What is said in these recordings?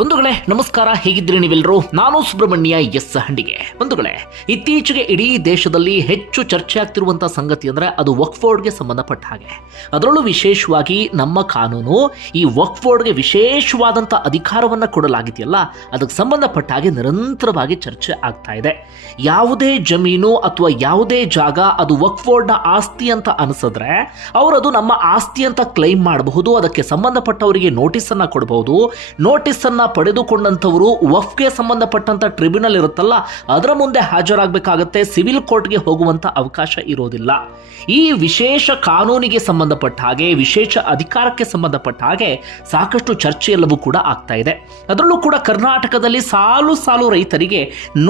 ಬಂಧುಗಳೇ, ನಮಸ್ಕಾರ. ಹೇಗಿದ್ರಿ ನೀವೆಲ್ಲರೂ? ನಾನು ಸುಬ್ರಹ್ಮಣ್ಯ ಎಸ್ ಹಂಡಿಗೆ. ಬಂಧುಗಳೇ, ಇತ್ತೀಚೆಗೆ ಇಡೀ ದೇಶದಲ್ಲಿ ಹೆಚ್ಚು ಚರ್ಚೆ ಆಗ್ತಿರುವಂತಹ ಸಂಗತಿ ಅಂದ್ರೆ ಅದು ವಕ್ಫ್ ಬೋರ್ಡ್ಗೆ ಸಂಬಂಧಪಟ್ಟ ಹಾಗೆ. ಅದರಲ್ಲೂ ವಿಶೇಷವಾಗಿ ನಮ್ಮ ಕಾನೂನು ಈ ವಕ್ಫ್ ಬೋರ್ಡ್ಗೆ ವಿಶೇಷವಾದಂಥ ಅಧಿಕಾರವನ್ನು ಕೊಡಲಾಗಿದೆಯಲ್ಲ, ಅದಕ್ಕೆ ಸಂಬಂಧಪಟ್ಟ ಹಾಗೆ ನಿರಂತರವಾಗಿ ಚರ್ಚೆ ಆಗ್ತಾ ಇದೆ. ಯಾವುದೇ ಜಮೀನು ಅಥವಾ ಯಾವುದೇ ಜಾಗ ಅದು ವಕ್ಫ್ ಬೋರ್ಡ್ನ ಆಸ್ತಿ ಅಂತ ಅನಿಸಿದ್ರೆ ಅವರದು ನಮ್ಮ ಆಸ್ತಿ ಅಂತ ಕ್ಲೈಮ್ ಮಾಡಬಹುದು, ಅದಕ್ಕೆ ಸಂಬಂಧಪಟ್ಟವರಿಗೆ ನೋಟಿಸ್ ಅನ್ನ ಕೊಡಬಹುದು. ನೋಟಿಸ್ ಅನ್ನ ಪಡೆದುಕೊಂಡಂತವರು ವಫ್ಗೆ ಸಂಬಂಧಪಟ್ಟಂತ ಟ್ರಿಬ್ಯುನಲ್ ಇರುತ್ತಲ್ಲ, ಅದರ ಮುಂದೆ ಹಾಜರಾಗಬೇಕಾಗತ್ತೆ ಸಿವಿಲ್ ಕೋರ್ಟ್ಗೆ ಹೋಗುವಂತ ಅವಕಾಶ ಇರೋದಿಲ್ಲ. ಈ ವಿಶೇಷ ಕಾನೂನಿಗೆ ಸಂಬಂಧಪಟ್ಟ ಹಾಗೆ, ವಿಶೇಷ ಅಧಿಕಾರಕ್ಕೆ ಸಂಬಂಧಪಟ್ಟ ಹಾಗೆ ಸಾಕಷ್ಟು ಚರ್ಚೆ ಎಲ್ಲವೂ ಕೂಡ ಆಗ್ತಾ ಇದೆ. ಅದರಲ್ಲೂ ಕೂಡ ಕರ್ನಾಟಕದಲ್ಲಿ ಸಾಲು ಸಾಲು ರೈತರಿಗೆ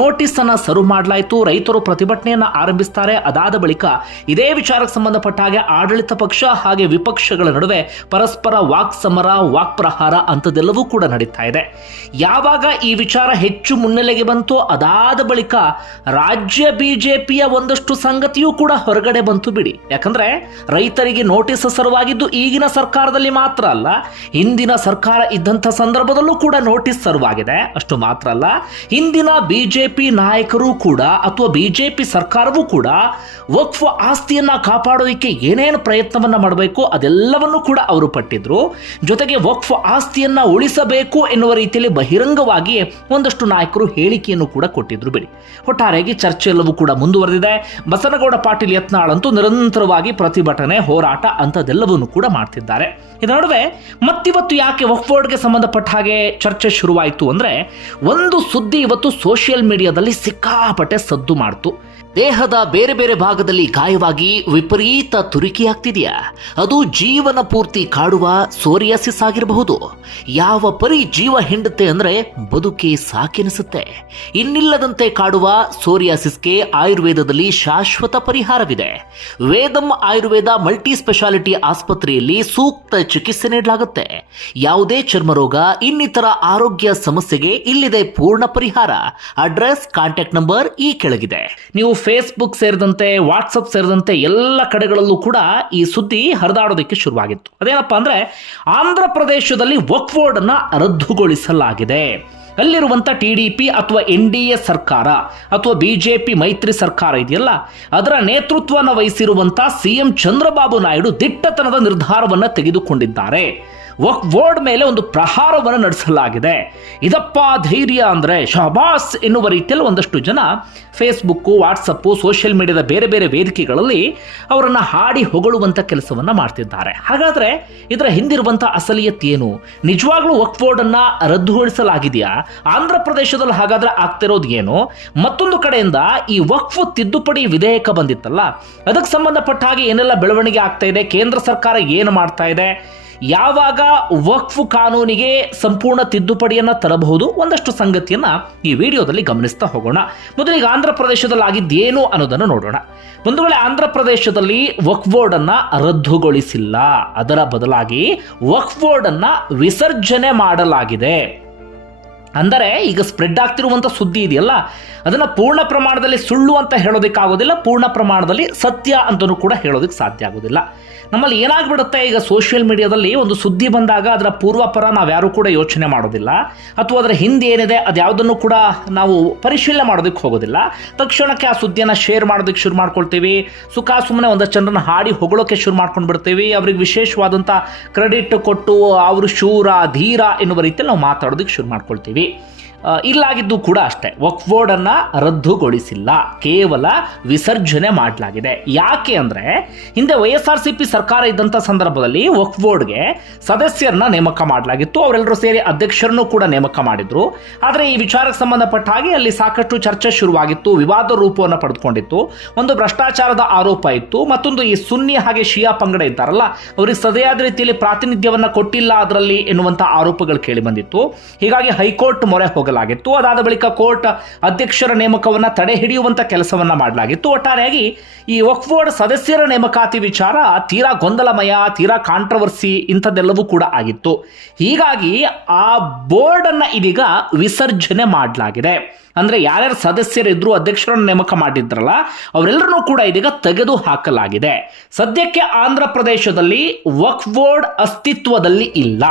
ನೋಟಿಸ್ ಅನ್ನ ಸರ್ವ್ ಮಾಡಲಾಯಿತು. ರೈತರು ಪ್ರತಿಭಟನೆಯನ್ನು ಆರಂಭಿಸ್ತಾರೆ. ಅದಾದ ಬಳಿಕ ಇದೇ ವಿಚಾರಕ್ಕೆ ಸಂಬಂಧಪಟ್ಟ ಹಾಗೆ ಆಡಳಿತ ಪಕ್ಷ ಹಾಗೆ ವಿಪಕ್ಷಗಳ ನಡುವೆ ಪರಸ್ಪರ ವಾಕ್ ಸಮರ ವಾಕ್ ಪ್ರಹಾರ ಅಂಥದ್ದೆಲ್ಲವೂ ಕೂಡ ನಡೀತಾ ಇದೆ. ಯಾವಾಗ ಈ ವಿಚಾರ ಹೆಚ್ಚು ಮುನ್ನೆಲೆಗೆ ಬಂತು ಅದಾದ ಬಳಿಕ ರಾಜ್ಯ ಬಿಜೆಪಿಯ ಒಂದಷ್ಟು ಸಂಗತಿಯೂ ಕೂಡ ಹೊರಗಡೆ ಬಂತು ಬಿಡಿ. ಯಾಕಂದ್ರೆ ರೈತರಿಗೆ ನೋಟಿಸ್ ಸರ್ವಾಗಿದ್ದು ಈಗಿನ ಸರ್ಕಾರದಲ್ಲಿ ಮಾತ್ರ ಅಲ್ಲ, ಹಿಂದಿನ ಸರ್ಕಾರ ಇದ್ದಂಥ ಸಂದರ್ಭದಲ್ಲೂ ಕೂಡ ನೋಟಿಸ್ ಸರ್ವಾಗಿದೆ. ಅಷ್ಟು ಮಾತ್ರ ಅಲ್ಲ, ಹಿಂದಿನ ಬಿಜೆಪಿ ನಾಯಕರು ಕೂಡ ಅಥವಾ ಬಿಜೆಪಿ ಸರ್ಕಾರವೂ ಕೂಡ ವಕ್ಫ್ ಆಸ್ತಿಯನ್ನ ಕಾಪಾಡೋದಕ್ಕೆ ಏನೇನು ಪ್ರಯತ್ನವನ್ನ ಮಾಡಬೇಕು ಅದೆಲ್ಲವನ್ನೂ ಕೂಡ ಅವರು ಪಟ್ಟಿದ್ರು. ಜೊತೆಗೆ ವಕ್ಫ್ ಆಸ್ತಿಯನ್ನ ಉಳಿಸಬೇಕು ಎನ್ನುವ ರೀತಿಯಲ್ಲಿ ಬಹಿರಂಗವಾಗಿ ಒಂದಷ್ಟು ನಾಯಕರು ಹೇಳಿಕೆಯನ್ನು ಕೂಡ ಕೊಟ್ಟಿದ್ರು ಬಿಡಿ. ಒಟ್ಟಾರೆಯಾಗಿ ಚರ್ಚೆ ಎಲ್ಲವೂ ಕೂಡ ಮುಂದುವರೆದಿದೆ. ಬಸನಗೌಡ ಪಾಟೀಲ್ ಯತ್ನಾಳಂತೂ ನಿರಂತರವಾಗಿ ಪ್ರತಿಭಟನೆ, ಹೋರಾಟ ಅಂಥದ್ದೆಲ್ಲವನ್ನು ಕೂಡ ಮಾಡ್ತಿದ್ದಾರೆ. ಇದರ ನಡುವೆ ಮತ್ತಿವತ್ತು ಯಾಕೆ ವಕ್ಫ್ ಬೋರ್ಡ್ಗೆ ಸಂಬಂಧಪಟ್ಟ ಹಾಗೆ ಚರ್ಚೆ ಶುರುವಾಯಿತು ಅಂದ್ರೆ, ಒಂದು ಸುದ್ದಿ ಇವತ್ತು ಸೋಷಿಯಲ್ ಮೀಡಿಯಾದಲ್ಲಿ ಸಿಕ್ಕಾಪಟ್ಟೆ ಸದ್ದು ಮಾಡ್ತು. ದೇಹದ ಬೇರೆ ಬೇರೆ ಭಾಗದಲ್ಲಿ ಗಾಯವಾಗಿ ವಿಪರೀತ ತುರಿಕೆಯಾಗ್ತಿದೆಯಾ ಅದು ಜೀವನ ಪೂರ್ತಿ ಕಾಡುವ ಸೋರಿಯಾಸಿಸ್ ಆಗಿರಬಹುದು. ಯಾವ ಪರಿ ಜೀವ ಹಿಂಡುತ್ತೆ ಅಂದ್ರೆ ಬದುಕಿ ಸಾಕೆನಿಸುತ್ತೆ. ಇನ್ನಿಲ್ಲದಂತೆ ಕಾಡುವ ಸೋರಿಯಾಸಿಸ್ಗೆ ಆಯುರ್ವೇದದಲ್ಲಿ ಶಾಶ್ವತ ಪರಿಹಾರವಿದೆ. ವೇದಂ ಆಯುರ್ವೇದ ಮಲ್ಟಿ ಸ್ಪೆಷಾಲಿಟಿ ಆಸ್ಪತ್ರೆಯಲ್ಲಿ ಸೂಕ್ತ ಚಿಕಿತ್ಸೆ ನೀಡಲಾಗುತ್ತೆ. ಯಾವುದೇ ಚರ್ಮರೋಗ, ಇನ್ನಿತರ ಆರೋಗ್ಯ ಸಮಸ್ಯೆಗೆ ಇಲ್ಲಿದೆ ಪೂರ್ಣ ಪರಿಹಾರ. ಅಡ್ರೆಸ್ ಕಾಂಟ್ಯಾಕ್ಟ್ ನಂಬರ್ ಈ ಕೆಳಗಿದೆ. ನೀವು ಫೇಸ್ಬುಕ್ ಸೇರಿದಂತೆ ವಾಟ್ಸಪ್ ಸೇರಿದಂತೆ ಎಲ್ಲ ಕಡೆಗಳಲ್ಲೂ ಕೂಡ ಈ ಸುದ್ದಿ ಹರಿದಾಡೋದಕ್ಕೆ ಶುರುವಾಗಿತ್ತು. ಅದೇನಪ್ಪ ಅಂದ್ರೆ, ಆಂಧ್ರ ಪ್ರದೇಶದಲ್ಲಿ ವಕ್ಫ್ ಬೋರ್ಡ್ ಅನ್ನ ರದ್ದುಗೊಳಿಸಲಾಗಿದೆ. ಅಲ್ಲಿರುವಂಥ ಟಿ ಡಿ ಪಿ ಅಥವಾ ಎನ್ ಡಿ ಎ ಸರ್ಕಾರ ಅಥವಾ ಬಿ ಜೆ ಪಿ ಮೈತ್ರಿ ಸರ್ಕಾರ ಇದೆಯಲ್ಲ, ಅದರ ನೇತೃತ್ವವನ್ನು ವಹಿಸಿರುವಂಥ ಸಿ ಎಂ ಚಂದ್ರಬಾಬು ನಾಯ್ಡು ದಿಟ್ಟತನದ ನಿರ್ಧಾರವನ್ನು ತೆಗೆದುಕೊಂಡಿದ್ದಾರೆ. ವಕ್ ಮೇಲೆ ಒಂದು ಪ್ರಹಾರವನ್ನು ನಡೆಸಲಾಗಿದೆ. ಇದಪ್ಪ ಧೈರ್ಯ ಅಂದರೆ ಶಹಬಾಸ್ ಎನ್ನುವ ರೀತಿಯಲ್ಲಿ ಒಂದಷ್ಟು ಜನ ಫೇಸ್ಬುಕ್ಕು, ವಾಟ್ಸಪ್ಪು, ಸೋಷಿಯಲ್ ಮೀಡಿಯಾದ ಬೇರೆ ಬೇರೆ ವೇದಿಕೆಗಳಲ್ಲಿ ಅವರನ್ನು ಹಾಡಿ ಹೊಗಳುವಂಥ ಕೆಲಸವನ್ನು ಮಾಡ್ತಿದ್ದಾರೆ. ಹಾಗಾದರೆ ಇದರ ಹಿಂದಿರುವಂಥ ಅಸಲಿಯತ್ ಏನು? ನಿಜವಾಗ್ಲೂ ವಕ್ ಬೋರ್ಡನ್ನು ರದ್ದುಗೊಳಿಸಲಾಗಿದೆಯಾ? ಆಂಧ್ರ ಪ್ರದೇಶದಲ್ಲಿ ಹಾಗಾದರೆ ಆಗ್ತಿರೋದು ಏನು? ಮತ್ತೊಂದು ಕಡೆಯಿಂದ ಈ ವಕ್ಫ್ ತಿದ್ದುಪಡಿ ವಿಧೇಯಕ ಬಂದಿತ್ತಲ್ಲ, ಅದಕ್ಕೆ ಸಂಬಂಧಪಟ್ಟ ಹಾಗೆ ಏನೆಲ್ಲ ಬೆಳವಣಿಗೆ ಆಗ್ತಾ ಇದೆ? ಕೇಂದ್ರ ಸರ್ಕಾರ ಏನು ಮಾಡ್ತಾ ಇದೆ? ಯಾವಾಗ ವಕ್ಫ್ ಕಾನೂನಿಗೆ ಸಂಪೂರ್ಣ ತಿದ್ದುಪಡಿಯನ್ನ ತರಬಹುದು ಒಂದಷ್ಟು ಸಂಗತಿಯನ್ನ ಈ ವಿಡಿಯೋದಲ್ಲಿ ಗಮನಿಸ್ತಾ ಹೋಗೋಣ. ಮೊದಲಿಗೆ ಆಂಧ್ರ ಪ್ರದೇಶದಲ್ಲಿ ಆಗಿದ್ದೇನು ಅನ್ನೋದನ್ನು ನೋಡೋಣ. ಒಂದು ವೇಳೆ ಆಂಧ್ರ ಪ್ರದೇಶದಲ್ಲಿ ವಕ್ಫ್ ಬೋರ್ಡ್ ಅನ್ನ ರದ್ದುಗೊಳಿಸಿಲ್ಲ, ಅದರ ಬದಲಾಗಿ ವಕ್ ಬೋರ್ಡ್ ಅನ್ನ ವಿಸರ್ಜನೆ ಮಾಡಲಾಗಿದೆ. ಅಂದರೆ ಈಗ ಸ್ಪ್ರೆಡ್ ಆಗ್ತಿರುವಂಥ ಸುದ್ದಿ ಇದೆಯಲ್ಲ, ಅದನ್ನು ಪೂರ್ಣ ಪ್ರಮಾಣದಲ್ಲಿ ಸುಳ್ಳು ಅಂತ ಹೇಳೋದಕ್ಕಾಗೋದಿಲ್ಲ, ಪೂರ್ಣ ಪ್ರಮಾಣದಲ್ಲಿ ಸತ್ಯ ಅಂತಲೂ ಕೂಡ ಹೇಳೋದಕ್ಕೆ ಸಾಧ್ಯ ಆಗೋದಿಲ್ಲ. ನಮ್ಮಲ್ಲಿ ಏನಾಗ್ಬಿಡುತ್ತೆ, ಈಗ ಸೋಷಿಯಲ್ ಮೀಡಿಯಾದಲ್ಲಿ ಒಂದು ಸುದ್ದಿ ಬಂದಾಗ ಅದರ ಪೂರ್ವಪರ ನಾವು ಯಾರೂ ಕೂಡ ಯೋಚನೆ ಮಾಡೋದಿಲ್ಲ, ಅಥವಾ ಅದರ ಹಿಂದೆ ಏನಿದೆ, ಅದು ಯಾವುದನ್ನು ಕೂಡ ನಾವು ಪರಿಶೀಲನೆ ಮಾಡೋದಕ್ಕೆ ಹೋಗೋದಿಲ್ಲ. ತಕ್ಷಣಕ್ಕೆ ಆ ಸುದ್ದಿಯನ್ನು ಶೇರ್ ಮಾಡೋದಕ್ಕೆ ಶುರು ಮಾಡ್ಕೊಳ್ತೀವಿ. ಸುಖ ಸುಮ್ಮನೆ ಒಂದಷ್ಟು ಜನರನ್ನು ಹಾಡಿ ಹೊಗಳೋಕ್ಕೆ ಶುರು ಮಾಡ್ಕೊಂಡು ಬಿಡ್ತೀವಿ. ಅವ್ರಿಗೆ ವಿಶೇಷವಾದಂಥ ಕ್ರೆಡಿಟ್ ಕೊಟ್ಟು, ಅವರು ಶೂರ, ಧೀರ ಎನ್ನುವ ರೀತಿಯಲ್ಲಿ ನಾವು ಮಾತಾಡೋದಕ್ಕೆ ಶುರು ಮಾಡ್ಕೊಳ್ತೀವಿ. ಆ, ಇಲ್ಲಾಗಿದ್ದು ಕೂಡ ಅಷ್ಟೇ. ವಕ್ಫ್ ಅನ್ನ ರದ್ದುಗೊಳಿಸಿಲ್ಲ. ಕೇವಲ ವಿಸರ್ಜನೆ ಮಾಡಲಾಗಿದೆ. ಯಾಕೆ ಅಂದ್ರೆ, ಹಿಂದೆ ವೈ ಎಸ್ ಸಿ ಪಿ ಸರ್ಕಾರ ಇದ್ದಂಥ ಸಂದರ್ಭದಲ್ಲಿ ವಕ್ಫ್ ಬೋರ್ಡ್ಗೆ ಸದಸ್ಯರನ್ನ ನೇಮಕ ಮಾಡಲಾಗಿತ್ತು. ಅವರೆಲ್ಲರೂ ಸೇರಿ ಅಧ್ಯಕ್ಷರನ್ನು ಕೂಡ ನೇಮಕ ಮಾಡಿದ್ರು. ಆದರೆ ಈ ವಿಚಾರಕ್ಕೆ ಸಂಬಂಧಪಟ್ಟ ಹಾಗೆ ಅಲ್ಲಿ ಸಾಕಷ್ಟು ಚರ್ಚೆ ಶುರುವಾಗಿತ್ತು. ವಿವಾದ ರೂಪವನ್ನು ಪಡೆದುಕೊಂಡಿತ್ತು. ಒಂದು ಭ್ರಷ್ಟಾಚಾರದ ಆರೋಪ ಇತ್ತು. ಮತ್ತೊಂದು ಈ ಸುನ್ನಿ ಹಾಗೆ ಶಿಯಾ ಪಂಗಡ ಇದ್ದಾರಲ್ಲ, ಅವರಿಗೆ ಸದೆಯಾದ ರೀತಿಯಲ್ಲಿ ಪ್ರಾತಿನಿಧ್ಯವನ್ನ ಕೊಟ್ಟಿಲ್ಲ ಅದರಲ್ಲಿ ಎನ್ನುವಂಥ ಆರೋಪಗಳು ಕೇಳಿ ಬಂದಿತ್ತು. ಹೀಗಾಗಿ ಹೈಕೋರ್ಟ್ ಮೊರೆ ಹೋಗಲಾಗಿತ್ತು ಅದಾದ ಬಳಿಕ ಕೋರ್ಟ್ ಅಧ್ಯಕ್ಷರ ನೇಮಕವನ್ನು ತಡೆ ಹಿಡಿಯುವಂತ ಕೆಲಸವನ್ನ ಮಾಡಲಾಗಿತ್ತು. ಒಟ್ಟಾರೆಯಾಗಿ ಈ ವಕ್ಫ್ ಬೋರ್ಡ್ ಸದಸ್ಯರ ನೇಮಕಾತಿ ವಿಚಾರ ತೀರಾ ಗೊಂದಲಮಯ, ತೀರಾ ಕಾಂಟ್ರವರ್ಸಿ ಇಂಥದ್ದೆಲ್ಲವೂ ಕೂಡ ಆಗಿತ್ತು. ಹೀಗಾಗಿ ಆ ಬೋರ್ಡ್ ಅನ್ನ ಇದೀಗ ವಿಸರ್ಜನೆ ಮಾಡಲಾಗಿದೆ. ಅಂದ್ರೆ ಯಾರ್ಯಾರು ಸದಸ್ಯರಿದ್ರು ಅಧ್ಯಕ್ಷರನ್ನು ನೇಮಕ ಮಾಡಿದ್ರಲ್ಲ ಅವರೆಲ್ಲರನ್ನೂ ಕೂಡ ಇದೀಗ ತೆಗೆದು ಹಾಕಲಾಗಿದೆ. ಸದ್ಯಕ್ಕೆ ಆಂಧ್ರ ಪ್ರದೇಶದಲ್ಲಿ ವಕ್ಫ್ ಬೋರ್ಡ್ ಅಸ್ತಿತ್ವದಲ್ಲಿ ಇಲ್ಲ.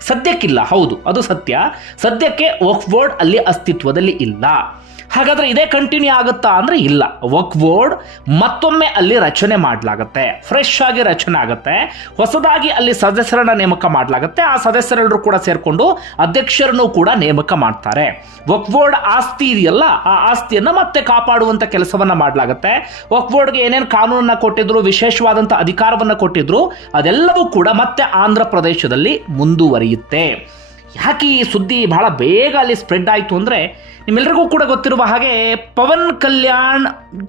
ಸದ್ಯಕ್ಕಿಲ್ಲ. ಹೌದು ಅದು ಸತ್ಯ. ಸದ್ಯಕ್ಕೆ ವಕ್ಫ್ ಅಲ್ಲಿ ಅಸ್ತಿತ್ವದಲ್ಲಿ ಇಲ್ಲ. ಹಾಗಾದ್ರೆ ಇದೇ ಕಂಟಿನ್ಯೂ ಆಗುತ್ತಾ ಅಂದ್ರೆ ಇಲ್ಲ. ವಕ್ ಬೋರ್ಡ್ ಮತ್ತೊಮ್ಮೆ ಅಲ್ಲಿ ರಚನೆ ಮಾಡಲಾಗುತ್ತೆ. ಫ್ರೆಶ್ ಆಗಿ ರಚನೆ ಆಗುತ್ತೆ. ಹೊಸದಾಗಿ ಅಲ್ಲಿ ಸದಸ್ಯರನ್ನ ನೇಮಕ ಮಾಡಲಾಗುತ್ತೆ. ಆ ಸದಸ್ಯರೆಲ್ಲರೂ ಕೂಡ ಸೇರಿಕೊಂಡು ಅಧ್ಯಕ್ಷರನ್ನು ಕೂಡ ನೇಮಕ ಮಾಡ್ತಾರೆ. ವಕ್ ಬೋರ್ಡ್ ಆಸ್ತಿ ಇದೆಯಲ್ಲ, ಆ ಆಸ್ತಿಯನ್ನ ಮತ್ತೆ ಕಾಪಾಡುವಂತ ಕೆಲಸವನ್ನ ಮಾಡಲಾಗುತ್ತೆ. ವಕ್ ಬೋರ್ಡ್ಗೆ ಏನೇನು ಕಾನೂನನ್ನ ಕೊಟ್ಟಿದ್ರು, ವಿಶೇಷವಾದಂತ ಅಧಿಕಾರವನ್ನ ಕೊಟ್ಟಿದ್ರು, ಅದೆಲ್ಲವೂ ಕೂಡ ಮತ್ತೆ ಆಂಧ್ರ ಪ್ರದೇಶದಲ್ಲಿ ಮುಂದುವರಿಯುತ್ತೆ. ಯಾಕೆ ಈ ಸುದ್ದಿ ಬಹಳ ಬೇಗ ಅಲ್ಲಿ ಸ್ಪ್ರೆಡ್ ಆಯಿತು ಅಂದರೆ ನಿಮ್ಮೆಲ್ಲರಿಗೂ ಕೂಡ ಗೊತ್ತಿರುವ ಹಾಗೆ ಪವನ್ ಕಲ್ಯಾಣ್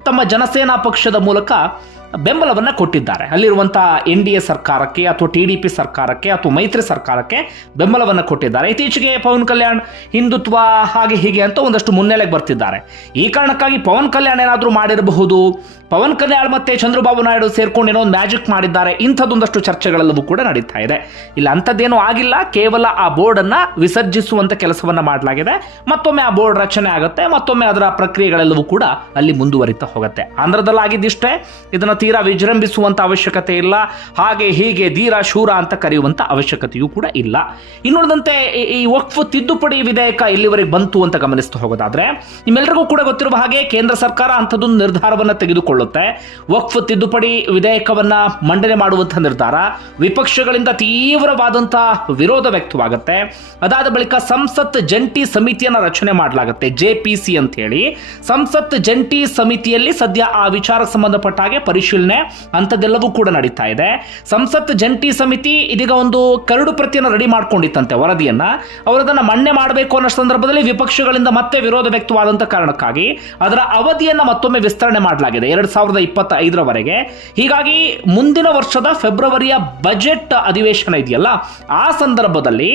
ತಮ್ಮ ಜನಸೇನಾ ಪಕ್ಷದ ಮೂಲಕ ಬೆಂಬಲವನ್ನು ಕೊಟ್ಟಿದ್ದಾರೆ. ಅಲ್ಲಿರುವಂಥ ಎನ್ ಡಿ ಎ ಸರ್ಕಾರಕ್ಕೆ ಅಥವಾ ಟಿ ಡಿ ಪಿ ಸರ್ಕಾರಕ್ಕೆ ಅಥವಾ ಮೈತ್ರಿ ಸರ್ಕಾರಕ್ಕೆ ಬೆಂಬಲವನ್ನು ಕೊಟ್ಟಿದ್ದಾರೆ. ಇತ್ತೀಚೆಗೆ ಪವನ್ ಕಲ್ಯಾಣ್ ಹಿಂದುತ್ವ ಹಾಗೆ ಹೀಗೆ ಅಂತ ಒಂದಷ್ಟು ಮುನ್ನೆಲೆಗೆ ಬರ್ತಿದ್ದಾರೆ. ಈ ಕಾರಣಕ್ಕಾಗಿ ಪವನ್ ಕಲ್ಯಾಣ್ ಏನಾದರೂ ಮಾಡಿರಬಹುದು? ಪವನ್ ಕಲ್ಯಾಣ್ ಮತ್ತೆ ಚಂದ್ರಬಾಬು ನಾಯ್ಡು ಸೇರ್ಕೊಂಡು ಏನೋ ಒಂದು ಮ್ಯಾಜಿಕ್ ಮಾಡಿದ್ದಾರೆ. ಇಂಥದ್ದೊಂದಷ್ಟು ಚರ್ಚೆಗಳೆಲ್ಲವೂ ಕೂಡ ನಡೀತಾ ಇದೆ. ಇಲ್ಲ, ಅಂಥದ್ದೇನೂ ಆಗಿಲ್ಲ. ಕೇವಲ ಆ ಬೋರ್ಡನ್ನು ವಿಸರ್ಜಿಸುವಂಥ ಕೆಲಸವನ್ನು ಮಾಡಲಾಗಿದೆ. ಮತ್ತೊಮ್ಮೆ ಆ ಬೋರ್ಡ್ ರಚನೆ ಆಗುತ್ತೆ. ಮತ್ತೊಮ್ಮೆ ಅದರ ಪ್ರಕ್ರಿಯೆಗಳೆಲ್ಲವೂ ಕೂಡ ಅಲ್ಲಿ ಮುಂದುವರಿತಾ ಹೋಗುತ್ತೆ. ಆಂಧ್ರದಲ್ಲಿ ಆಗಿದ್ದಿಷ್ಟೇ ಇದನ್ನು ತೀರಾ ವಿಜೃಂಭಿಸುವಂಥ ಅವಶ್ಯಕತೆ ಇಲ್ಲ. ಹಾಗೆ ಹೀಗೆ ಧೀರ, ಶೂರ ಅಂತ ಕರೆಯುವಂಥ ಅವಶ್ಯಕತೆಯೂ ಕೂಡ ಇಲ್ಲ. ಇನ್ನುಳಿದಂತೆ ಈ- ವಕ್ಫ್ ತಿದ್ದುಪಡಿ ವಿಧೇಯಕ ಇಲ್ಲಿವರೆಗೆ ಬಂತು ಅಂತ ಗಮನಿಸ್ತಾ ಹೋಗೋದಾದ್ರೆ ನಿಮ್ಮೆಲ್ಲರಿಗೂ ಕೂಡ ಗೊತ್ತಿರುವ ಹಾಗೆ ಕೇಂದ್ರ ಸರ್ಕಾರ ಅಂಥದ್ದೊಂದು ನಿರ್ಧಾರವನ್ನು ತೆಗೆದುಕೊಳ್ಳುತ್ತೆ. ವಕ್ಫ್ ತಿದ್ದುಪಡಿ ವಿಧೇಯಕವನ್ನ ಮಂಡನೆ ಮಾಡುವಂತಹ ನಿರ್ಧಾರ ವಿಪಕ್ಷಗಳಿಂದ ತೀವ್ರವಾದಂತಹ ವಿರೋಧ ವ್ಯಕ್ತವಾಗುತ್ತೆ. ಅದಾದ ಬಳಿಕ ಸಂಸತ್ ಜಂಟಿ ಸಮಿತಿಯನ್ನ ರಚನೆ ಮಾಡಲಾಗುತ್ತೆ, ಜೆ ಪಿ ಸಿ ಅಂತ ಹೇಳಿ. ಸಂಸತ್ ಜಂಟಿ ಸಮಿತಿಯಲ್ಲಿ ಸದ್ಯ ಆ ವಿಚಾರ ಸಂಬಂಧಪಟ್ಟ ಹಾಗೆ ಪರಿಶೀಲನೆ ಅಂಥದ್ದೆಲ್ಲವೂ ಕೂಡ ನಡೀತಾ ಇದೆ. ಸಂಸತ್ ಜಂಟಿ ಸಮಿತಿ ಇದೀಗ ಒಂದು ಕರಡು ಪ್ರತಿಯನ್ನು ರೆಡಿ ಮಾಡ್ಕೊಂಡಿತ್ತಂತೆ ವರದಿಯನ್ನ. ಅವರದನ್ನ ಮಣ್ಣೆ ಮಾಡಬೇಕು ಅನ್ನೋ ಸಂದರ್ಭದಲ್ಲಿ ವಿಪಕ್ಷಗಳಿಂದ ಮತ್ತೆ ವಿರೋಧ ವ್ಯಕ್ತವಾದಂತ ಕಾರಣಕ್ಕಾಗಿ ಅದರ ಅವಧಿಯನ್ನ ಮತ್ತೊಮ್ಮೆ ವಿಸ್ತರಣೆ ಮಾಡಲಾಗಿದೆ, ಎರಡ್ ಸಾವಿರದ ಇಪ್ಪತ್ತ ಐದರವರೆಗೆ ಹೀಗಾಗಿ ಮುಂದಿನ ವರ್ಷದ ಫೆಬ್ರವರಿಯ ಬಜೆಟ್ ಅಧಿವೇಶನ ಇದೆಯಲ್ಲ, ಆ ಸಂದರ್ಭದಲ್ಲಿ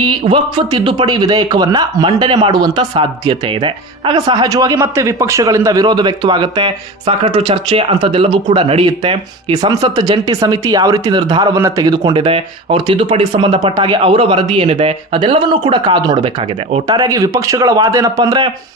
ಈ ವಕ್ಫ್ ತಿದ್ದುಪಡಿ ವಿಧೇಯಕವನ್ನ ಮಂಡನೆ ಮಾಡುವಂತ ಸಾಧ್ಯತೆ ಇದೆ. ಆಗ ಸಹಜವಾಗಿ ಮತ್ತೆ ವಿಪಕ್ಷಗಳಿಂದ ವಿರೋಧ ವ್ಯಕ್ತವಾಗುತ್ತೆ, ಸಾಕಷ್ಟು ಚರ್ಚೆ ಅಂತದೆಲ್ಲವೂ ನಡೆಯುತ್ತೆ. ಈ ಸಂಸತ್ ಜಂಟಿ ಸಮಿತಿ ಯಾವ ರೀತಿ ನಿರ್ಧಾರವನ್ನು ತೆಗೆದುಕೊಂಡಿದೆ, ಅವ್ರ ತಿದ್ದುಪಡಿ ಸಂಬಂಧಪಟ್ಟ ಹಾಗೆ ಅವರ ವರದಿ ಏನಿದೆ, ಅದೆಲ್ಲವನ್ನೂ ಕೂಡ ಕಾದು ನೋಡಬೇಕಾಗಿದೆ. ಒಟ್ಟಾರೆಯಾಗಿ ವಿಪಕ್ಷಗಳ ವಾದ ಏನಪ್ಪ ಅಂದ್ರೆ,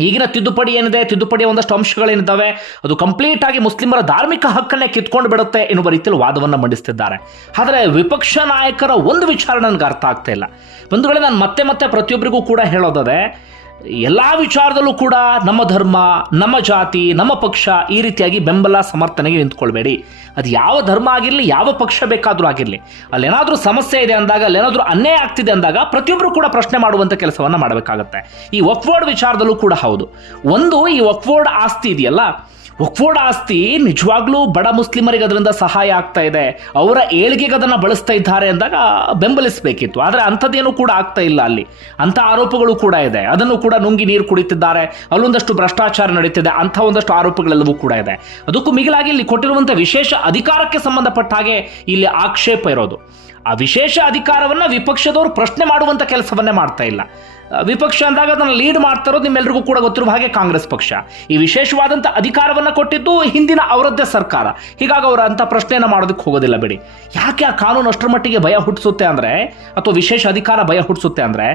ಈಗಿನ ತಿದ್ದುಪಡಿ ಏನಿದೆ, ತಿದ್ದುಪಡಿಯ ಒಂದಷ್ಟು ಅಂಶಗಳೇನಿದ್ದಾವೆ, ಅದು ಕಂಪ್ಲೀಟ್ ಆಗಿ ಮುಸ್ಲಿಮರ ಧಾರ್ಮಿಕ ಹಕ್ಕನ್ನೇ ಕಿತ್ಕೊಂಡು ಬಿಡುತ್ತೆ ಎನ್ನುವ ರೀತಿಯಲ್ಲಿ ವಾದವನ್ನು ಮಂಡಿಸ್ತಿದ್ದಾರೆ. ಆದರೆ ವಿಪಕ್ಷ ನಾಯಕರ ಒಂದು ವಿಚಾರ ನನಗೆ ಅರ್ಥ ಆಗ್ತಾ ಇಲ್ಲ. ಬಂಧುಗಳೇ, ನಾನು ಮತ್ತೆ ಮತ್ತೆ ಪ್ರತಿಯೊಬ್ಬರಿಗೂ ಕೂಡ ಹೇಳೋದದೆ ಎಲ್ಲ ವಿಚಾರದಲ್ಲೂ ಕೂಡ ನಮ್ಮ ಧರ್ಮ, ನಮ್ಮ ಜಾತಿ, ನಮ್ಮ ಪಕ್ಷ ಈ ರೀತಿಯಾಗಿ ಬೆಂಬಲ ಸಮರ್ಥನೆಗೆ ನಿಂತ್ಕೊಳ್ಬೇಡಿ. ಅದು ಯಾವ ಧರ್ಮ ಆಗಿರಲಿ, ಯಾವ ಪಕ್ಷ ಬೇಕಾದರೂ ಆಗಿರಲಿ. ಅಲ್ಲೇನಾದರೂ ಸಮಸ್ಯೆ ಇದೆ ಅಂದಾಗ, ಅಲ್ಲೇನಾದರೂ ಅನ್ಯಾಯ ಆಗ್ತಿದೆ ಅಂದಾಗ ಪ್ರತಿಯೊಬ್ಬರು ಕೂಡ ಪ್ರಶ್ನೆ ಮಾಡುವಂಥ ಕೆಲಸವನ್ನು ಮಾಡಬೇಕಾಗತ್ತೆ. ಈ ವಕ್ಫೋರ್ಡ್ ವಿಚಾರದಲ್ಲೂ ಕೂಡ ಹೌದು. ಒಂದು ಈ ವಕ್ಫೋರ್ಡ್ ಆಸ್ತಿ ಇದೆಯಲ್ಲ ವಕ್ಫೋರ್ಡ್ ಆಸ್ತಿ ನಿಜವಾಗ್ಲೂ ಬಡ ಮುಸ್ಲಿಮರಿಗೆ ಅದರಿಂದ ಸಹಾಯ ಆಗ್ತಾ ಇದೆ. ಅವರ ಏಳಿಗೆಗೆ ಅದನ್ನು ಬಳಸ್ತಾ ಇದ್ದಾರೆ ಅಂದಾಗ ಬೆಂಬಲಿಸಬೇಕಿತ್ತು. ಆದರೆ ಅಂಥದ್ದೇನೂ ಕೂಡ ಆಗ್ತಾ ಇಲ್ಲ ಅಲ್ಲಿ. ಅಂಥ ಆರೋಪಗಳು ಕೂಡ ಇದೆ. ಅದನ್ನು ಕೂಡ ನುಂಗಿ ನೀರು ಕುಡಿತಿದ್ದಾರೆ. ಅಲ್ಲೊಂದಷ್ಟು ಭ್ರಷ್ಟಾಚಾರ ನಡೀತಿದೆ. ಅಂಥ ಒಂದಷ್ಟು ಆರೋಪಗಳೆಲ್ಲವೂ ಕೂಡ ಇದೆ. ಅದಕ್ಕೂ ಮಿಗಿಲಾಗಿ ಇಲ್ಲಿ ಕೊಟ್ಟಿರುವಂಥ ವಿಶೇಷ ಅಧಿಕಾರಕ್ಕೆ ಸಂಬಂಧಪಟ್ಟ ಹಾಗೆ ಇಲ್ಲಿ ಆಕ್ಷೇಪ ಇರೋದು. ಆ ವಿಶೇಷ ಅಧಿಕಾರವನ್ನ ವಿಪಕ್ಷದವರು ಪ್ರಶ್ನೆ ಮಾಡುವಂತ ಕೆಲಸವನ್ನೇ ಮಾಡ್ತಾ ಇಲ್ಲ. ವಿಪಕ್ಷ ಅಂದಾಗ ಅದನ್ನು ಲೀಡ್ ಮಾಡ್ತಾ ಇರೋದು ನಿಮ್ಮೆಲ್ಲರಿಗೂ ಕೂಡ ಗೊತ್ತಿರುವ ಹಾಗೆ ಕಾಂಗ್ರೆಸ್ ಪಕ್ಷ. ಈ ವಿಶೇಷವಾದಂಥ ಅಧಿಕಾರವನ್ನು ಕೊಟ್ಟಿದ್ದು ಹಿಂದಿನ ಅವರದ್ದೇ ಸರ್ಕಾರ. ಹೀಗಾಗಿ ಅವರು ಅಂಥ ಪ್ರಶ್ನೆಯನ್ನು ಮಾಡೋದಕ್ಕೆ ಹೋಗೋದಿಲ್ಲ ಬಿಡಿ. ಯಾಕೆ ಆ ಕಾನೂನು ಅಷ್ಟರ ಮಟ್ಟಿಗೆ ಭಯ ಹುಟ್ಟಿಸುತ್ತೆ ಅಂದರೆ, ಅಥವಾ ವಿಶೇಷ ಅಧಿಕಾರ ಭಯ ಹುಟ್ಟಿಸುತ್ತೆ ಅಂದರೆ,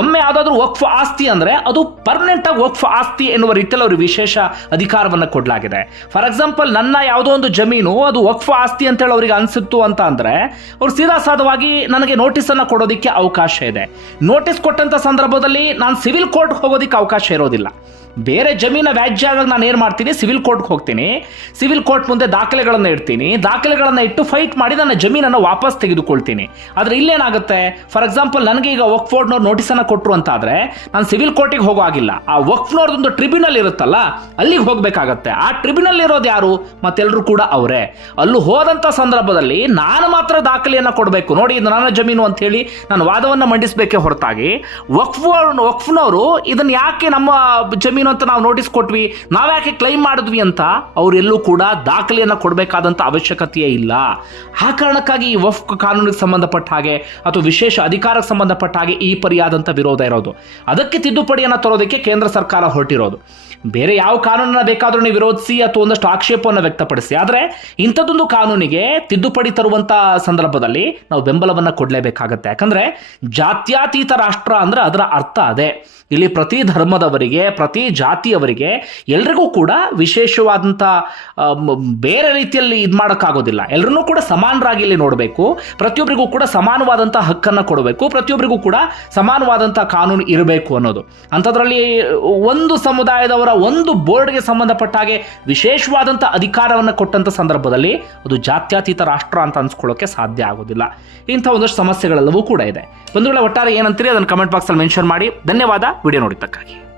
ಒಮ್ಮೆ ಯಾವುದಾದ್ರೂ ವಕ್ಫ್ ಆಸ್ತಿ ಅಂದರೆ ಅದು ಪರ್ಮನೆಂಟ್ ಆಗಿ ವಕ್ಫ್ ಆಸ್ತಿ ಎನ್ನುವ ರೀತಿಯಲ್ಲಿ ಅವರು ವಿಶೇಷ ಅಧಿಕಾರವನ್ನು ಕೊಡಲಾಗಿದೆ. ಫಾರ್ ಎಕ್ಸಾಂಪಲ್ ನನ್ನ ಯಾವುದೋ ಒಂದು ಜಮೀನು ಅದು ವಕ್ಫ್ ಆಸ್ತಿ ಅಂತೇಳಿ ಅವರಿಗೆ ಅನಿಸಿತ್ತು ಅಂತ ಅಂದರೆ, ಅವರು ಸೀದಾ ಸಾಧವಾಗಿ ನನಗೆ ನೋಟಿಸನ್ನು ಕೊಡೋದಕ್ಕೆ ಅವಕಾಶ ಇದೆ. ನೋಟಿಸ್ ಕೊಟ್ಟಂತ ಸಂದರ್ಭದಲ್ಲಿ ನಾನು ಸಿವಿಲ್ ಕೋರ್ಟ್ ಹೋಗೋದಕ್ಕೆ ಅವಕಾಶ ಇರೋದಿಲ್ಲ. ಬೇರೆ ಜಮೀನ ವ್ಯಾಜ್ಯ ಆದಾಗ ನಾನು ಏನು ಮಾಡ್ತೀನಿ? ಸಿವಿಲ್ ಕೋರ್ಟ್ಗೆ ಹೋಗ್ತೀನಿ. ಸಿವಿಲ್ ಕೋರ್ಟ್ ಮುಂದೆ ದಾಖಲೆಗಳನ್ನು ಇಡ್ತೀನಿ. ದಾಖಲೆಗಳನ್ನು ಇಟ್ಟು ಫೈಟ್ ಮಾಡಿ ನನ್ನ ಜಮೀನನ್ನು ವಾಪಸ್ ತೆಗೆದುಕೊಳ್ತೀನಿ. ಆದರೆ ಇಲ್ಲೇನಾಗುತ್ತೆ? ಫಾರ್ ಎಕ್ಸಾಂಪಲ್, ನನಗೆ ಈಗ ವಕ್ಫ್ ಬೋರ್ಡ್ನವ್ರು ನೋಟಿಸನ್ನು ಕೊಟ್ಟರು ಅಂತ ಆದರೆ ನಾನು ಸಿವಿಲ್ ಕೋರ್ಟಿಗೆ ಹೋಗೋ ಆಗಿಲ್ಲ ಆ ವಕ್ಫ್ನವ್ರದೊಂದು ಟ್ರಿಬ್ಯುನಲ್ ಇರುತ್ತಲ್ಲ, ಅಲ್ಲಿಗೆ ಹೋಗಬೇಕಾಗತ್ತೆ. ಆ ಟ್ರಿಬ್ಯುನಲ್ ಇರೋದು ಯಾರು? ಮತ್ತೆಲ್ಲರೂ ಕೂಡ ಅವರೇ. ಅಲ್ಲೂ ಹೋದಂಥ ಸಂದರ್ಭದಲ್ಲಿ ನಾನು ಮಾತ್ರ ದಾಖಲೆಯನ್ನು ಕೊಡಬೇಕು. ನೋಡಿ, ಇದು ನನ್ನ ಜಮೀನು ಅಂತ ನಾನು ವಾದವನ್ನು ಮಂಡಿಸಬೇಕೇ ಹೊರತಾಗಿ. ವಕ್ಫ್ ವಕ್ಫ್ನವರು ಇದನ್ನು ಯಾಕೆ ನಮ್ಮ ಜಮೀನು ಅಂತ ನಾವು ನೋಟಿಸ್ ಕೊಟ್ವಿ ನಾವ್ಯಾಕೆ ಕ್ಲೈಮ್ ಮಾಡಿದ್ವಿ ಅಂತ ಅವರೆಲ್ಲೂ ಕೂಡ ದಾಖಲೆಯನ್ನು ಕೊಡಬೇಕಾದಂಥ ಅವಶ್ಯಕತೆಯೇ ಇಲ್ಲ. ಆ ಕಾರಣಕ್ಕಾಗಿ ಈ ವಫ್ ಕಾನೂನಿಗೆ ಸಂಬಂಧಪಟ್ಟ ಹಾಗೆ ಅಥವಾ ವಿಶೇಷ ಅಧಿಕಾರಕ್ಕೆ ಸಂಬಂಧಪಟ್ಟ ಹಾಗೆ ಈ ಪರಿಯಾದಂಥ ವಿರೋಧ ಇರೋದು. ಅದಕ್ಕೆ ತಿದ್ದುಪಡಿಯನ್ನು ತರೋದಕ್ಕೆ ಕೇಂದ್ರ ಸರ್ಕಾರ ಹೊರಟಿರೋದು. ಬೇರೆ ಯಾವ ಕಾನೂನನ್ನ ಬೇಕಾದರೂ ನೀವು ವಿರೋಧಿಸಿ ಅಥವಾ ಒಂದಷ್ಟು ಆಕ್ಷೇಪವನ್ನು ವ್ಯಕ್ತಪಡಿಸಿ. ಆದರೆ ಇಂಥದ್ದೊಂದು ಕಾನೂನಿಗೆ ತಿದ್ದುಪಡಿ ತರುವಂಥ ಸಂದರ್ಭದಲ್ಲಿ ನಾವು ಬೆಂಬಲವನ್ನು ಕೊಡಲೇಬೇಕಾಗತ್ತೆ. ಯಾಕಂದ್ರೆ ಜಾತ್ಯಾತೀತ ರಾಷ್ಟ್ರ ಅಂದ್ರೆ ಅದರ ಅರ್ಥ ಅದೇ. ಇಲ್ಲಿ ಪ್ರತಿ ಧರ್ಮದವರಿಗೆ, ಪ್ರತಿ ಜಾತಿಯವರಿಗೆ ಎಲ್ರಿಗೂ ಕೂಡ ವಿಶೇಷವಾದಂಥ ಬೇರೆ ರೀತಿಯಲ್ಲಿ ಇದು ಮಾಡೋಕ್ಕಾಗೋದಿಲ್ಲ. ಎಲ್ಲರನ್ನೂ ಕೂಡ ಸಮಾನರಾಗಿ ಇಲ್ಲಿ ನೋಡಬೇಕು. ಪ್ರತಿಯೊಬ್ಬರಿಗೂ ಕೂಡ ಸಮಾನವಾದಂಥ ಹಕ್ಕನ್ನು ಕೊಡಬೇಕು. ಪ್ರತಿಯೊಬ್ಬರಿಗೂ ಕೂಡ ಸಮಾನವಾದಂಥ ಕಾನೂನು ಇರಬೇಕು ಅನ್ನೋದು. ಅಂಥದ್ರಲ್ಲಿ ಒಂದು ಸಮುದಾಯದವರ ಒಂದು ಬೋರ್ಡ್ಗೆ ಸಂಬಂಧಪಟ್ಟ ಹಾಗೆ ವಿಶೇಷವಾದಂಥ ಅಧಿಕಾರವನ್ನು ಕೊಟ್ಟಂಥ ಸಂದರ್ಭದಲ್ಲಿ ಅದು ಜಾತ್ಯತೀತ ರಾಷ್ಟ್ರ ಅಂತ ಅನ್ಸ್ಕೊಳ್ಳೋಕೆ ಸಾಧ್ಯ ಆಗೋದಿಲ್ಲ. ಇಂಥ ಒಂದಷ್ಟು ಸಮಸ್ಯೆಗಳೆಲ್ಲವೂ ಕೂಡ ಇದೆ. ಬಂಧುಗಳ, ಒಟ್ಟಾರೆ ಏನಂತೀರಿ? ಅದನ್ನು ಕಮೆಂಟ್ ಬಾಕ್ಸಲ್ಲಿ ಮೆನ್ಷನ್ ಮಾಡಿ. ಧನ್ಯವಾದ. ವಿಡಿಯೋ ನೋಡಿದ್ದಕ್ಕಾಗಿ.